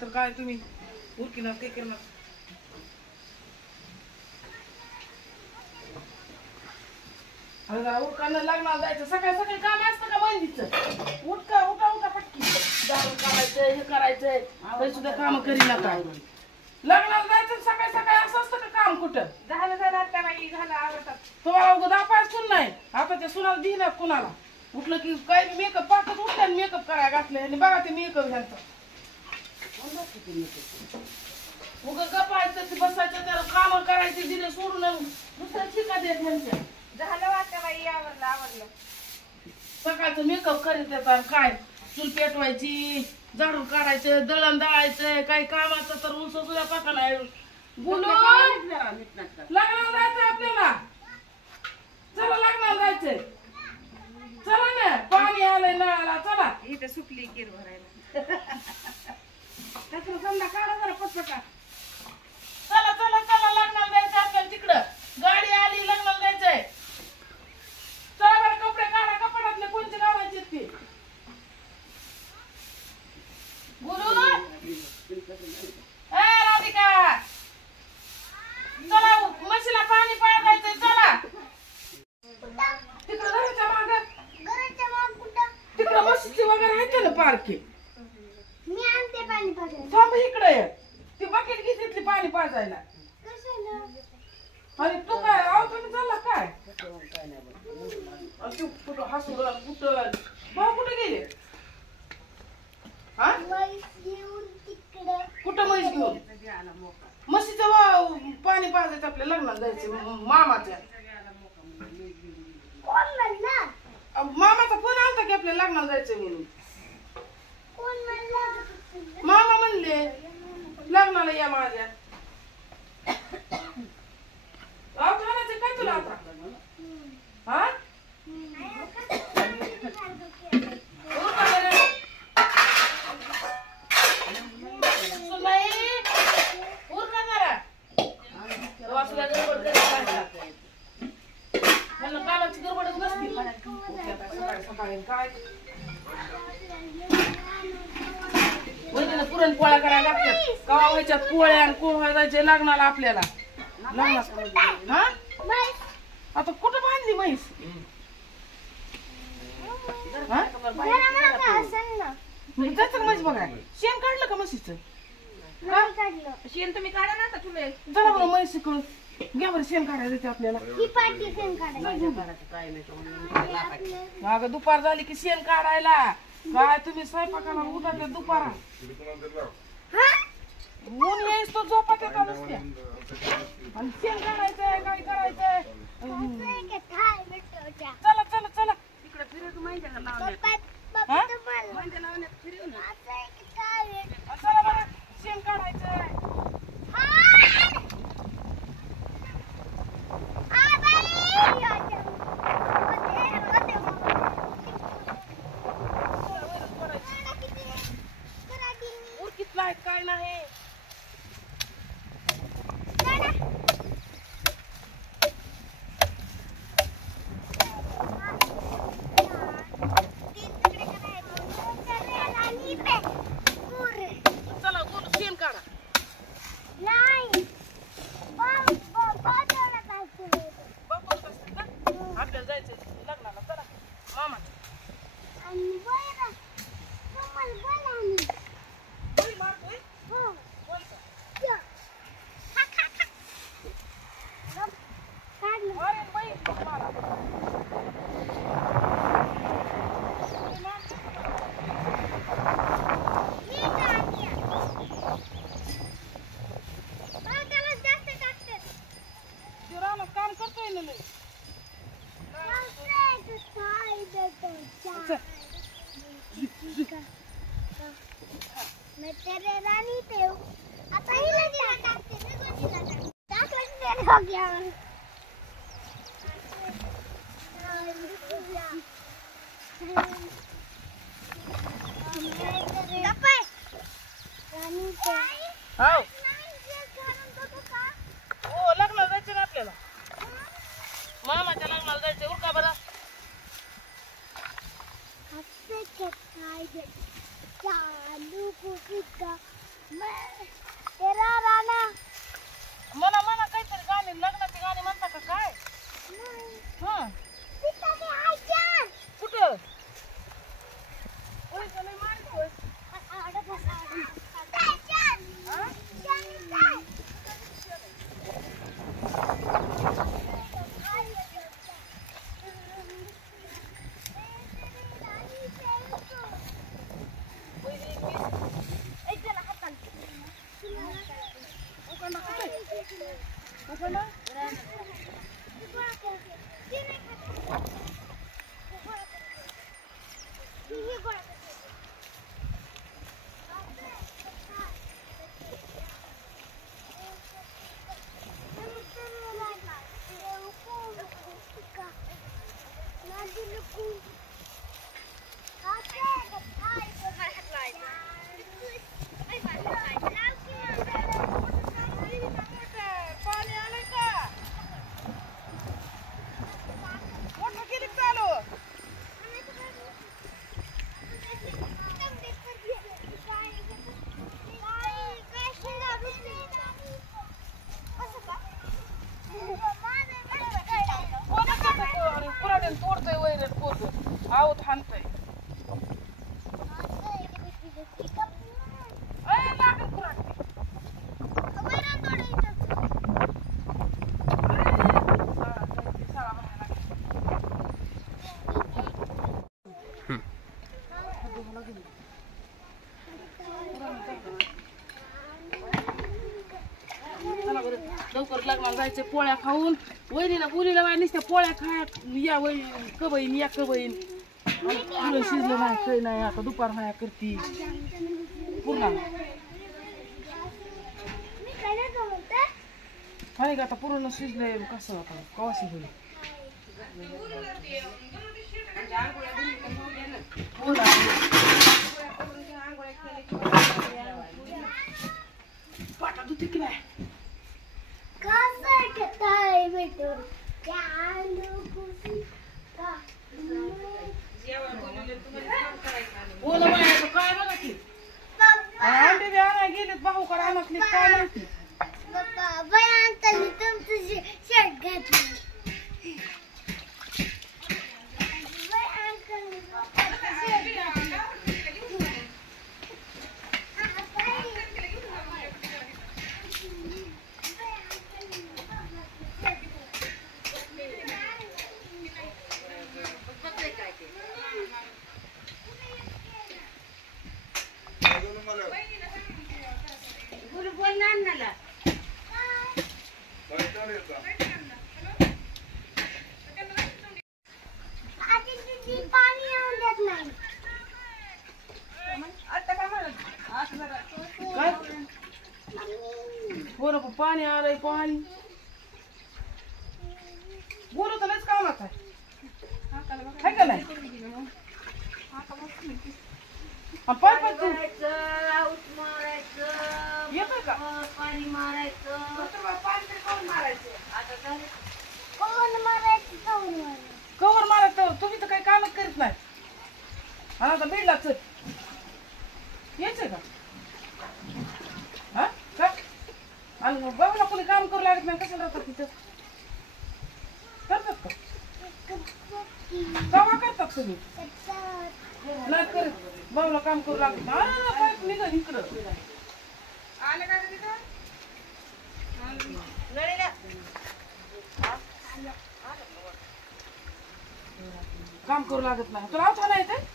तर काय तुम्ही उरकीनार ते करणार. उरकायला लागणार जायचं. सकाळी सकाळी काम असतं का मेहंदीचं? उठका उठा उठा पटकी. दारू करायचंय हे करायचंय तरी सुद्धा काम करीना काय. लग्नाला जायचं सकाळी सकाळी असं असतं का काम? कुठं झालं झालं आता बाई झालं आवडतात. तुम्हाला उगा पाय सुन नाही आता ते सुनाला दिनात कुणाला उठलं की काही मेकअप पाकत उठल्या मेकअप करायला घातले आणि बघा ते मेकअप घ्यायचं उगा गपायचं बसायचं त्याला काम करायचे दिले सोडून दुसऱ्या शिका देत म्हणजे झालं आता बाई आवडलं आवडलं. सकाळचं मेकअप करीत येतात काय चूल पेटवायची झाडून काढायचं दळण दळायचं काही कामाचं तर उंच सुद्धा पाका नाही. बोलू लग्नाला जायचंय आपल्याला. चला लग्नाला जायचंय. चला ना पाणी आलंय नळाला. चला इथं सुकली कीर भरायला. त्याचं समजा काढा जरा पटपटा. चला चला चला लग्नाला जायचं आपल्याला तिकडं. गाडी आली लग्नाला जायचंय. चला बरं कपडे काढा कपड्यातले कोणते घालायचे ते. बोलू ए राधिका चला म्हशीला पाणी पाजायचंय. चला तिकडं घराच्या माग तिकडं म्हशीची वगैरे आहे ना पार्की. मी आणते पाणी पाजायला. थांब इकडे ये. ती बकेट घे तिथली पाणी पाजायला. आणि तू काय आहो तुम्ही चालला काय कुठं हसून कुठं भाऊ कुठे गेले? हा कुठं म्हैस घेऊन? म्हशीचं पाणी पाजायचं आपल्या लग्नाला जायचं मामाच्या. मामाचा फोन आलता की आपल्या लग्नाला जायचंय म्हणून. मामा म्हणले लग्नाला या माझ्या. खाण्याचं काय तुला आता? हा कालाची गडबडच नसती सकाळी काय पुरणपोळ्या करायला लागतात. कवा व्हायच्यात पोळ्या आणि कोण व्हायचे लग्नाला आपल्याला. हा आता कुठं बांधली म्हैस? जायचं म्हैस बघा. शेण काढलं का म्हशीचं? शेण तुम्ही काढा ना आता तुम्ही. जरा बरं म्हैस इकडून घ्या बरं शेण काढायला देते आपल्याला. अगं दुपार झाली की शेण काढायला. काय तुम्ही स्वयंपाकाला उठायला दुपारा ऊन यायच तो झोपात येता नसत्या आणि शेण काढायचंय काय करायचंय. चला चला चला तिकडे फिरत माहिती का लावण्यात माहिती लावण्यात फिरव ना. चला बरं शेण काढायचंय. उरकीतला आहे काय नाही. चला बोलू शेण काढा. आपल्याला जायचंय लग्नाला. चला मामा मारतोय अरे बाई मारा. काम करतोय ना लई. मैं तेरे रानी पे हूँ. आता ही लगी टाकते हो गया. हो लग्नाला जायचं ना आपल्याला. मामाच्या लग्नाला जायचं. उरका बरं. चालू कुकिका लवकर लग्नाला जायचं पोळ्या खाऊन वहिनीला बोलीला बाय नुसत्या पोळ्या खात या वहिनी कबईन या कबईन पुरण शिजलं नाही काही नाही आता दुपार हाया करती पुन्हा हाय का आता पुरण शिजलंय कसं आता कवाशी होईल पाटा धुते की नाही बोला बाया काय बघा की अंडे बी आणाय गेलेत भाऊ कडे आणतले काय माहिती शर्ट घातली काय बोल पाणी आलंय पाणी बोल तर लयच कामात आहे का नाही पाय पाय तू येतोय का पाणी मारायचं कवर मारत तुम्ही तर काही कामच करीत नाही आणि आता बिडला चल यायचंय का हा का आणि बाबाला कोणी काम करू लागत नाही कसं राहतात तिथं करतात का कवा करतात तुम्ही नाही करत बाबाला काम करू लागत नाही निघा इकडं आलं का तिथं काम करू लागत नाही तुला आवता नाही येते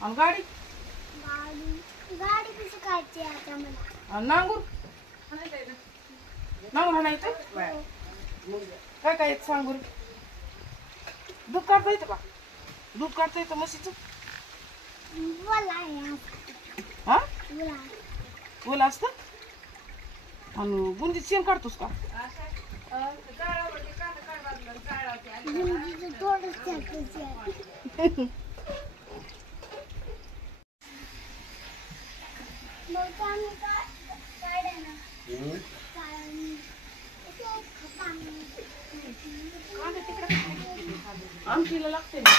आणि गाडी गाडी कशी काढची आता मला आणि नांगूर हाणा येते काय काय येत सांग बरं दूध काढता येतं का दूध काढता येतं म्हशीचं हा ओला असतं आणि बुंदीत शेण काढतोस का आमटीला लागते ना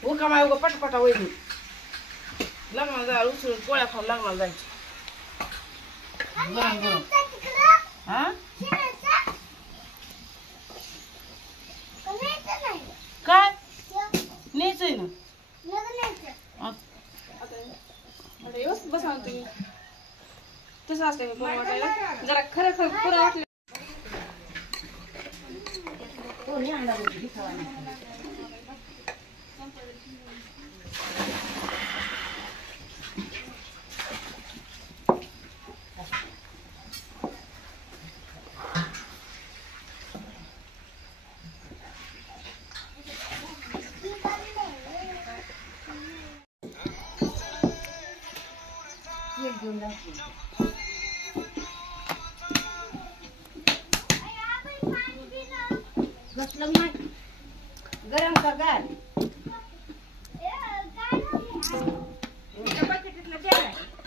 हो का माय पटपटा वैरी लग्नाला जायला उचलून पोळ्या खाऊन लग्नाला जायची गरम गरम हा काय न्यायचंय ना व्यवस्थित बसा ना तुम्ही तसं असतं का वाटायला जरा खरं खरं पुरं वाटलं घातलं नाही गरम का गार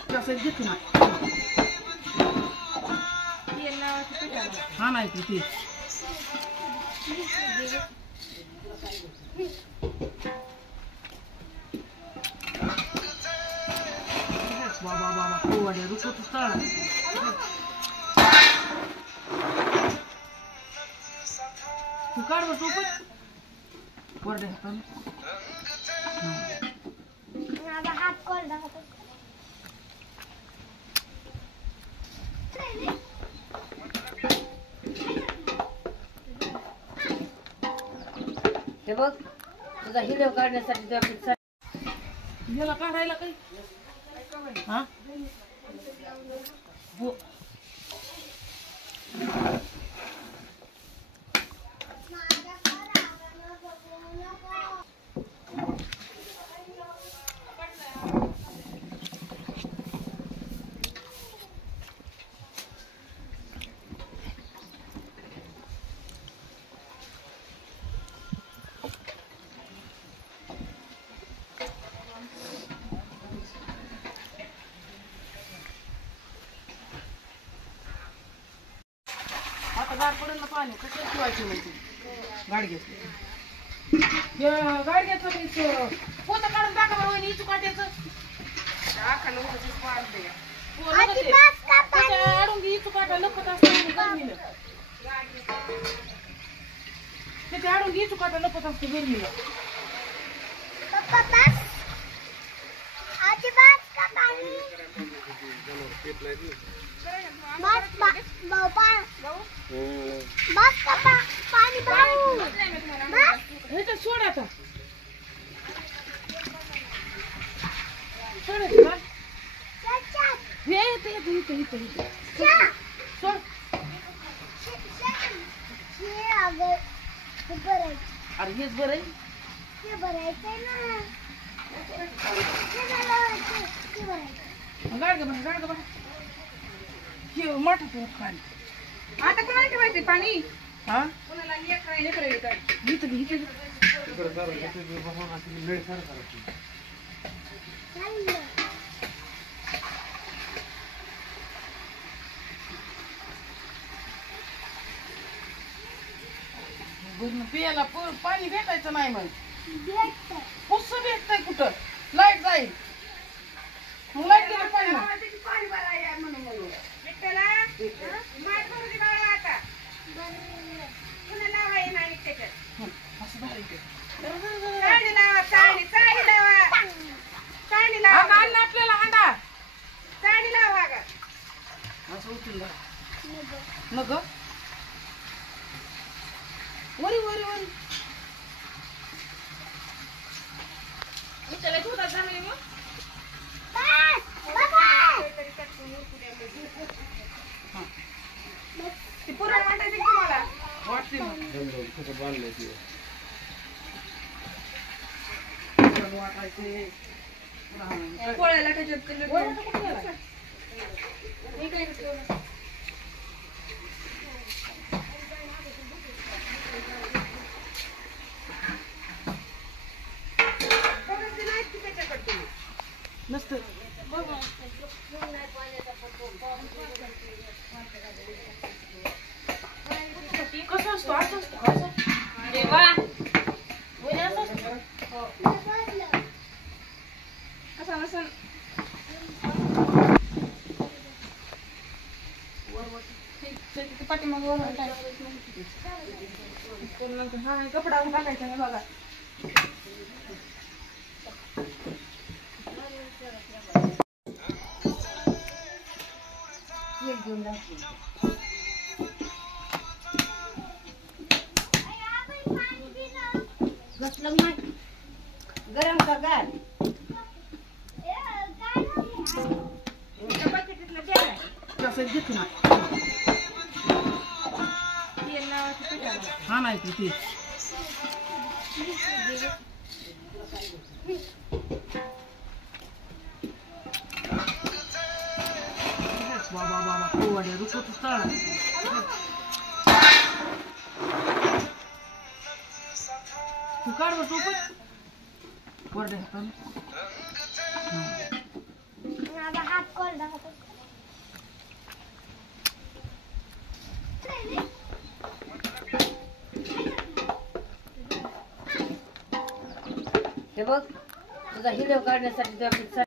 कसं घेतो ना हा नाही ते बाबा बाबा कोवाडे रुकतच तळ तू काढ बरं टोपच वरडे हाताने माझा हात कोरडा होता हे बघ तुझा हिरव काढण्यासाठी याला काढायला काही हा हो. आता गाड पडेल ना पाणी कसं ठेवायची माहिती गाड घेतली गाड घेतलं पोतं काढून टाका बरं वहिनी इचू काट्याचं अडून इचू काटा लपत असतो गरमीला त्याचे अडून इचू काटा लपत असतो गरमीला ह्याच्यात सोड आता सोडायचं का हे इथं सोड अरे हेच बरं आहे गाड ग बघा हे मोठं तू खाली आता कोणाला ठेवायचे पाणी हा कोणाला लेकरं येतात इथं पियाला पाणी भेटायचं नाही मग पुस भेटतंय कुठं लाईट जाईल मग लाईट गेलं पाणी असं भारी आपल्याला हांडा असं उचललं न ग वरी वरी वरी त्याला ठेवतात चांगले मग ती पुरण वाटायची तुम्हाला वाटते वाटायचे पोळ्याला त्याच्यात हे काय ठेवलं नसतं कसं असतो असं असतो कसं अरे वा वहिनी असं असतं कसा नसन पाठीमाग हा कपडा टाकायचा ना बघा गरम का गार कसं घेतो ना हा नाही किती बाबा बाबा कोवाड्या रुकतच तळा तू काढ बरं टोपच वरड्या हाताने हात कोरडा होता हे बघ तुझा हिरव काढण्यासाठी